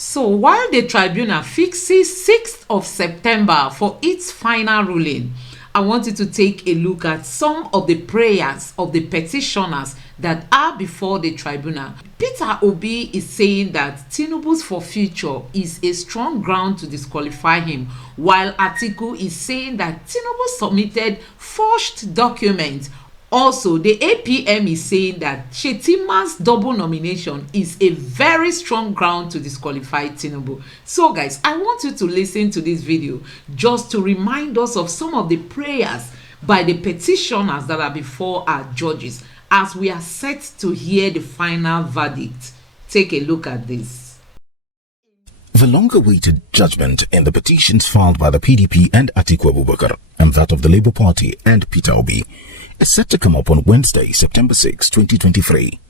So while the tribunal fixes 6th of September for its final ruling, I want you to take a look at some of the prayers of the petitioners that are before the tribunal. Peter Obi is saying that Tinubu's forfeiture is a strong ground to disqualify him, while Atiku is saying that Tinubu submitted forged documents. Also, the APM is saying that Shetima's double nomination is a very strong ground to disqualify Tinubu. So guys, I want you to listen to this video just to remind us of some of the prayers by the petitioners that are before our judges as we are set to hear the final verdict. Take a look at this. The long-awaited judgment in the petitions filed by the PDP and Atiku Abubakar and that of the Labour Party and Peter Obi is set to come up on Wednesday, September 6, 2023.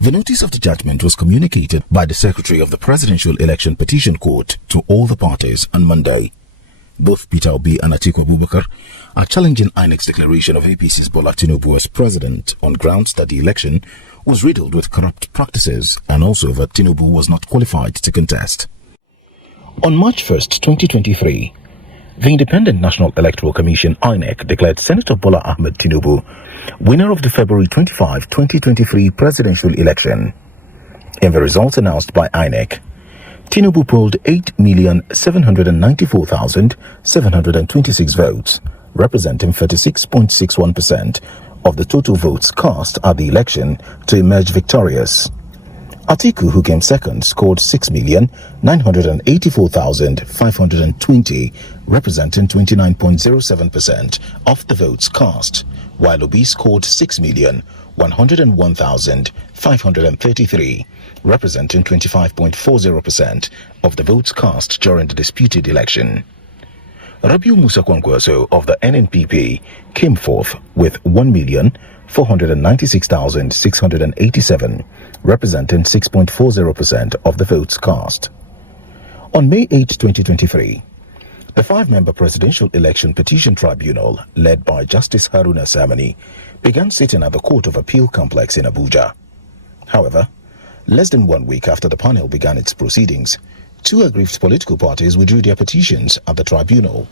The notice of the judgment was communicated by the Secretary of the Presidential Election Petition Court to all the parties on Monday. Both Peter Obi and Atiku Abubakar are challenging INEC's declaration of APC's Bola Tinubu as president on grounds that the election was riddled with corrupt practices and also that Tinubu was not qualified to contest. On March 1st, 2023, the Independent National Electoral Commission INEC declared Senator Bola Ahmed Tinubu winner of the February 25, 2023 presidential election. In the results announced by INEC, Tinubu polled 8,794,726 votes, representing 36.61% of the total votes cast at the election to emerge victorious. Atiku, who came second, scored 6,984,520, representing 29.07% of the votes cast, while Obi scored 6,101,533, representing 25.40% of the votes cast during the disputed election. Rabiu Musa Kwankwaso of the NNPP came forth with 1,496,687, representing 6.40% of the votes cast. On May 8, 2023, the 5-member Presidential Election Petition Tribunal, led by Justice Haruna Samani, began sitting at the Court of Appeal Complex in Abuja. However, less than 1 week after the panel began its proceedings, 2 aggrieved political parties withdrew their petitions at the tribunal.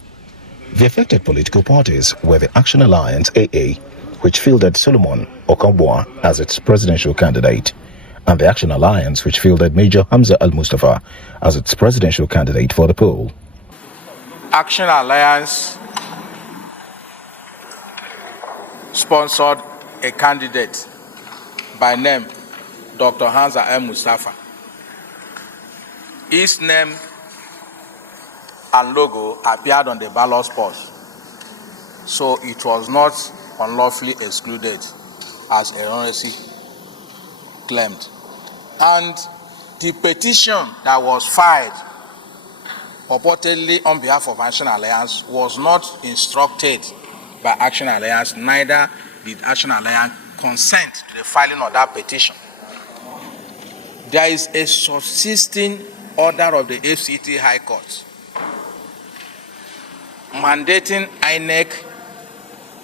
The affected political parties were the Action Alliance AA, which fielded Solomon Okabwa as its presidential candidate, and the Action Alliance, which fielded Major Hamza Al-Mustafa as its presidential candidate for the poll. Action Alliance sponsored a candidate by name Dr. Hamza Al-Mustafa. His name and logo appeared on the ballot box, so it was not unlawfully excluded as erroneously claimed. And the petition that was filed purportedly on behalf of Action Alliance was not instructed by Action Alliance, neither did Action Alliance consent to the filing of that petition. There is a subsisting order of the FCT High Court mandating INEC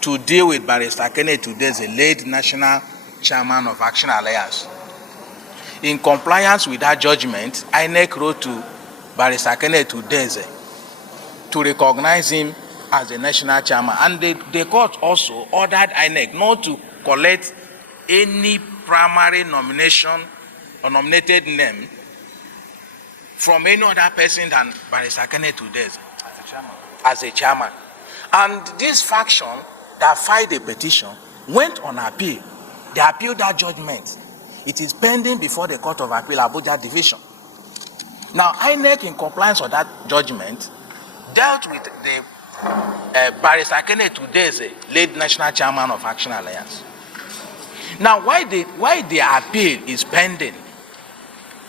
to deal with Barrister Kenneth Udeze, the late national chairman of Action Alliance. In compliance with that judgment, INEC wrote to Barrister Kenneth Udeze to recognize him as the national chairman, and the court also ordered INEC not to collect any primary nomination or nominated name from any other person than Barrister Kenneth Udeze as a chairman. And this faction that filed the petition went on appeal. They appealed that judgment. It is pending before the Court of Appeal, Abuja Division. Now, INEC, in compliance with that judgment, dealt with the Barrister Kenneth Udeze, late national chairman of Action Alliance. Now, why the appeal is pending,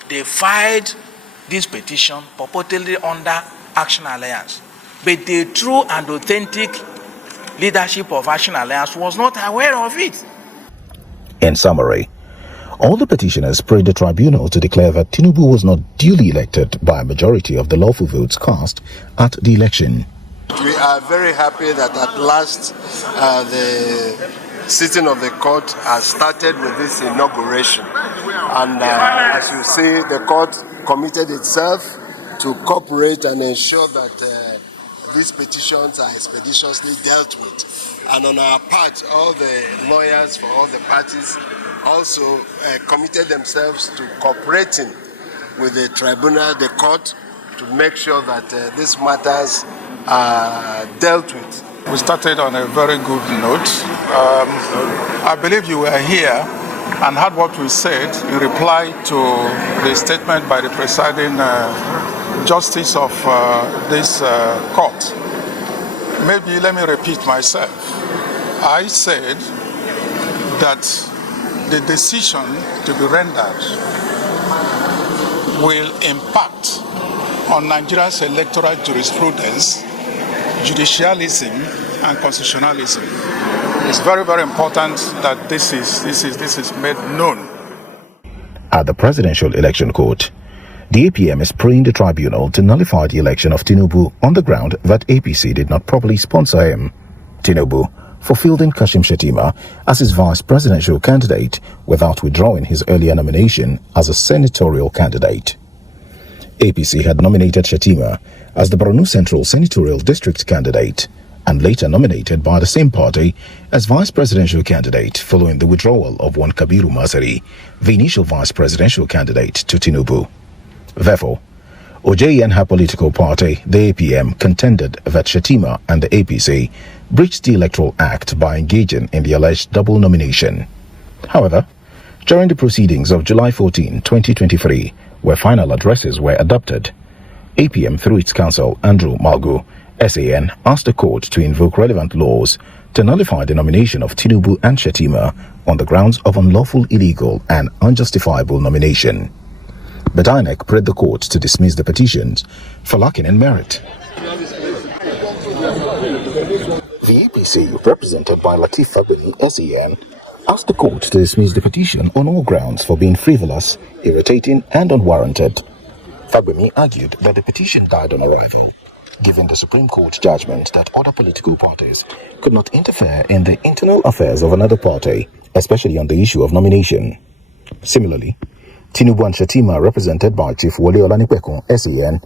they filed this petition purportedly under Action Alliance. But the true and authentic leadership of Action Alliance was not aware of it. In summary, all the petitioners prayed the tribunal to declare that Tinubu was not duly elected by a majority of the lawful votes cast at the election. We are very happy that at last the sitting of the court has started with this inauguration. And as you see, the court committed itself to cooperate and ensure that these petitions are expeditiously dealt with. And on our part, all the lawyers for all the parties also committed themselves to cooperating with the tribunal, the court, to make sure that these matters are dealt with. We started on a very good note. I believe you were here and heard what we said in reply to the statement by the presiding justice of this court. Maybe let me repeat myself. I said that the decision to be rendered will impact on Nigeria's electoral jurisprudence, judicialism, and constitutionalism. It's very, very important that this is made known. At the Presidential Election Court, the APM is praying the tribunal to nullify the election of Tinubu on the ground that APC did not properly sponsor him. Tinubu, for fielding Kashim Shettima as his vice presidential candidate without withdrawing his earlier nomination as a senatorial candidate. APC had nominated Shettima as the Borno Central senatorial district candidate and later nominated by the same party as vice presidential candidate following the withdrawal of one Kabiru Masari, the initial vice presidential candidate, to Tinubu. Therefore, Ojeyi and her political party, the APM, contended that Shettima and the APC breached the Electoral Act by engaging in the alleged double nomination. However, during the proceedings of July 14, 2023, where final addresses were adopted, APM, through its counsel Andrew Malgu, SAN, asked the court to invoke relevant laws to nullify the nomination of Tinubu and Shettima on the grounds of unlawful, illegal, and unjustifiable nomination. But INEC prayed the court to dismiss the petitions for lacking in merit. The APC, represented by Lateef Fagbemi, SAN, asked the court to dismiss the petition on all grounds for being frivolous, irritating, and unwarranted. Fagbemi argued that the petition died on arrival, given the Supreme Court judgment that other political parties could not interfere in the internal affairs of another party, especially on the issue of nomination. Similarly, Tinubu and Shettima, represented by Chief Wole Olanipekun, SAN,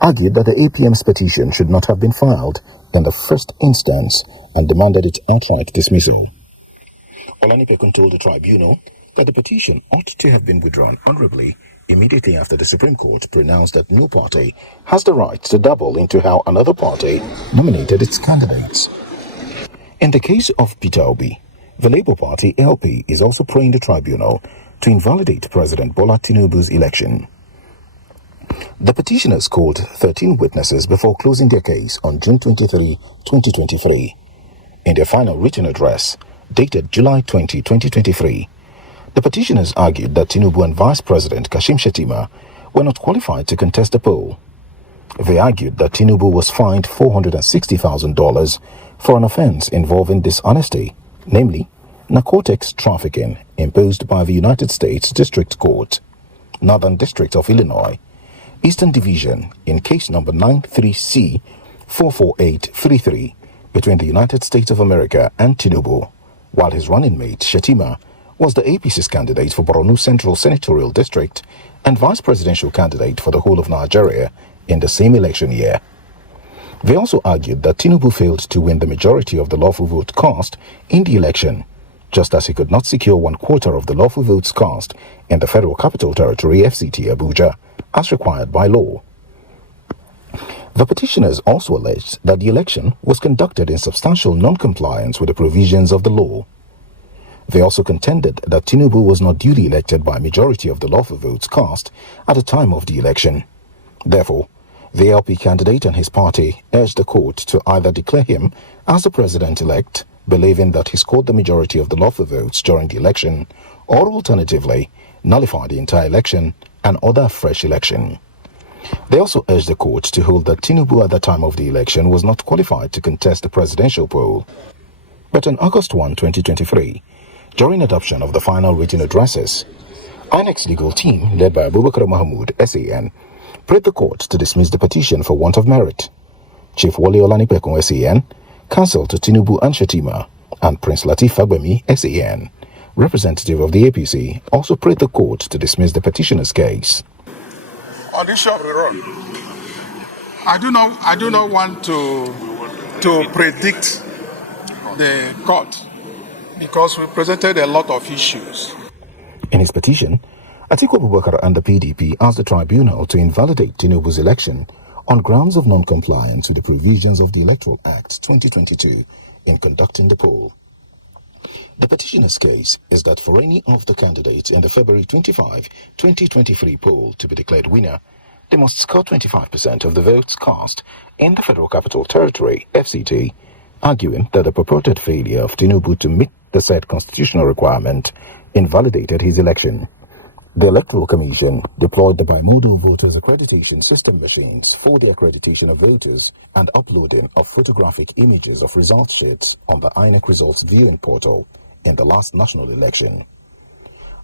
argued that the APM's petition should not have been filed in the first instance and demanded its outright dismissal. Olanipekun told the tribunal that the petition ought to have been withdrawn honorably immediately after the Supreme Court pronounced that no party has the right to dabble into how another party nominated its candidates. In the case of Peter Obi, the Labour Party LP is also praying the tribunal to invalidate President Bola Tinubu's election. The petitioners called 13 witnesses before closing their case on June 23, 2023. In their final written address, dated July 20, 2023, the petitioners argued that Tinubu and Vice President Kashim Shettima were not qualified to contest the poll. They argued that Tinubu was fined $460,000 for an offense involving dishonesty, namely narcotics trafficking, imposed by the United States District Court, Northern District of Illinois, Eastern Division, in case number 93C 44833, between the United States of America and Tinubu, while his running mate Shettima was the APC's candidate for Borno Central Senatorial District and vice presidential candidate for the whole of Nigeria in the same election year. They also argued that Tinubu failed to win the majority of the lawful vote cast in the election, just as he could not secure 1/4 of the lawful votes cast in the Federal Capital Territory FCT Abuja, as required by law. The petitioners also alleged that the election was conducted in substantial non-compliance with the provisions of the law. They also contended that Tinubu was not duly elected by a majority of the lawful votes cast at the time of the election. Therefore, the LP candidate and his party urged the court to either declare him as the president-elect, believing that he scored the majority of the lawful votes during the election, or alternatively, nullify the entire election and order a fresh election. They also urged the court to hold that Tinubu at the time of the election was not qualified to contest the presidential poll. But on August 1, 2023, during adoption of the final written addresses, INEC's legal team, led by Abubakar Mahmood, SAN, prayed the court to dismiss the petition for want of merit. Chief Wole Olanipekun, SAN, counsel to Tinubu and Shettima, and Prince Lateef Fagbemi, SAN, representative of the APC, also prayed the court to dismiss the petitioner's case. On the issue of the road, I do not want to predict the court because we presented a lot of issues. In his petition, Atiku Abubakar and the PDP asked the tribunal to invalidate Tinubu's election on grounds of non-compliance with the provisions of the Electoral Act 2022 in conducting the poll. The petitioner's case is that for any of the candidates in the February 25, 2023 poll to be declared winner, they must score 25% of the votes cast in the Federal Capital Territory, FCT, arguing that the purported failure of Tinubu to meet the said constitutional requirement invalidated his election. The Electoral Commission deployed the bimodal voters accreditation system machines for the accreditation of voters and uploading of photographic images of result sheets on the INEC results viewing portal in the last national election.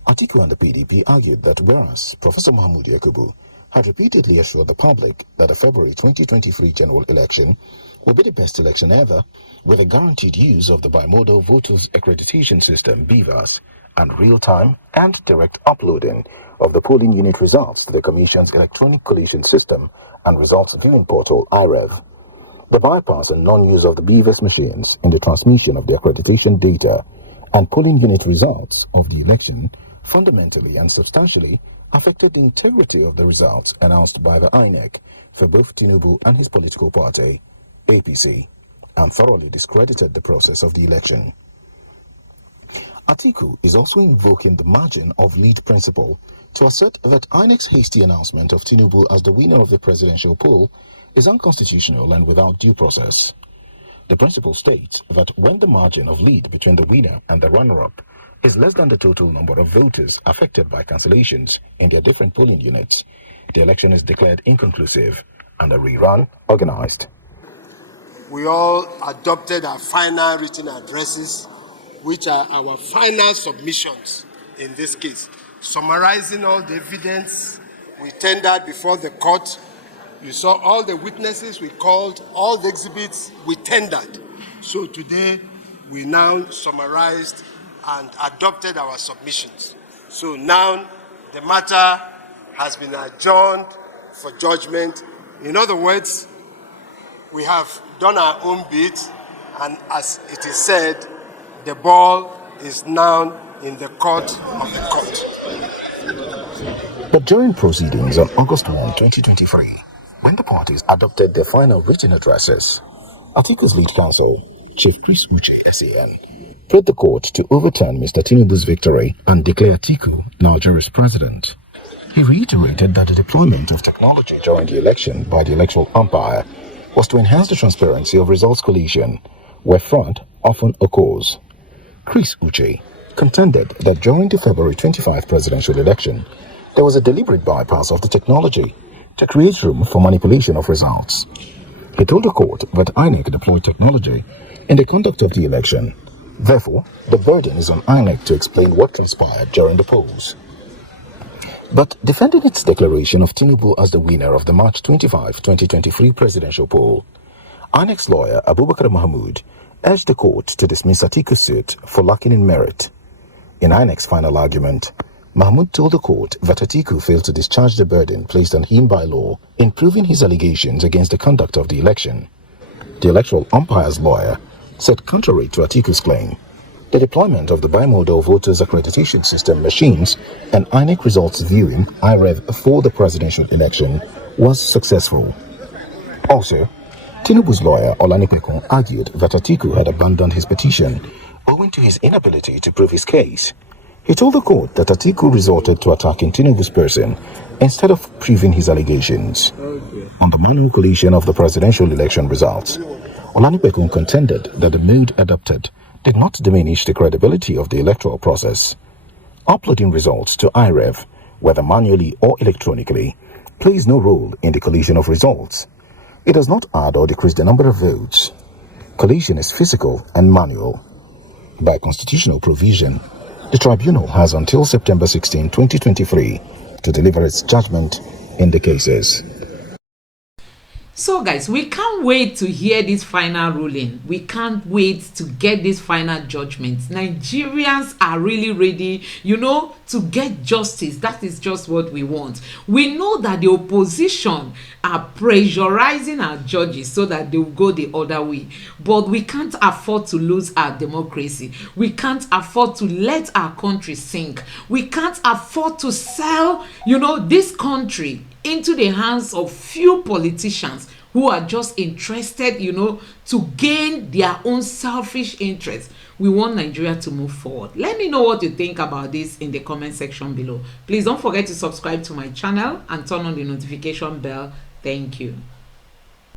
Atiku and the PDP argued that whereas Professor Mahmoud Yakubu had repeatedly assured the public that the February 2023 general election will be the best election ever, with a guaranteed use of the bimodal voters accreditation system (BVAS) and real-time and direct uploading of the polling unit results to the Commission's electronic collation system and results viewing portal (IREV). The bypass and non-use of the BVAS machines in the transmission of the accreditation data and polling unit results of the election fundamentally and substantially affected the integrity of the results announced by the INEC for both Tinubu and his political party, APC, and thoroughly discredited the process of the election. Atiku is also invoking the margin of lead principle to assert that INEC's hasty announcement of Tinubu as the winner of the presidential poll is unconstitutional and without due process. The principle states that when the margin of lead between the winner and the runner-up is less than the total number of voters affected by cancellations in their different polling units, the election is declared inconclusive and a rerun organized. We all adopted our final written addresses, which are our final submissions in this case, summarizing all the evidence we tendered before the court. You saw all the witnesses we called, all the exhibits we tendered. So today, we now summarized and adopted our submissions. So now, the matter has been adjourned for judgment. In other words, we have done our own bit, and as it is said, the ball is now in the court of the court. But during proceedings on August 1, 2023, when the parties adopted their final written addresses, Atiku's lead counsel, Chief Chris Uche, SAN, prayed the court to overturn Mr. Tinubu's victory and declare Atiku Nigeria's president. He reiterated that the deployment of technology during the election by the electoral umpire was to enhance the transparency of results collation, where fraud often occurs. Chris Uche contended that during the February 25 presidential election, there was a deliberate bypass of the technology to create room for manipulation of results. He told the court that INEC deployed technology in the conduct of the election. Therefore, the burden is on INEC to explain what transpired during the polls. But defending its declaration of Tinubu as the winner of the March 25, 2023 presidential poll, INEC's lawyer Abubakar Mahmoud urged the court to dismiss Atiku's suit for lacking in merit. In INEC's final argument, Mahmoud told the court that Atiku failed to discharge the burden placed on him by law in proving his allegations against the conduct of the election. The electoral umpire's lawyer said contrary to Atiku's claim, the deployment of the bimodal voters accreditation system machines and INEC results viewing (IREV) for the presidential election was successful. Also, Tinubu's lawyer Olanipekun argued that Atiku had abandoned his petition owing to his inability to prove his case. He told the court that Atiku resorted to attacking Tinubu's person instead of proving his allegations. On the manual collation of the presidential election results, Olanipekun contended that the mode adopted did not diminish the credibility of the electoral process. Uploading results to IREV, whether manually or electronically, plays no role in the collation of results. It does not add or decrease the number of votes. Collation is physical and manual. By constitutional provision, the tribunal has until September 16, 2023 to deliver its judgment in the cases. So guys, we can't wait to hear this final ruling. We can't wait to get this final judgment. Nigerians are really ready, you know, to get justice. That is just what we want. We know that the opposition are pressurizing our judges so that they will go the other way, but we can't afford to lose our democracy. We can't afford to let our country sink. We can't afford to sell, you know, this country into the hands of few politicians who are just interested, you know, to gain their own selfish interests. We want Nigeria to move forward. Let me know what you think about this in the comment section below. Please don't forget to subscribe to my channel and turn on the notification bell. Thank you.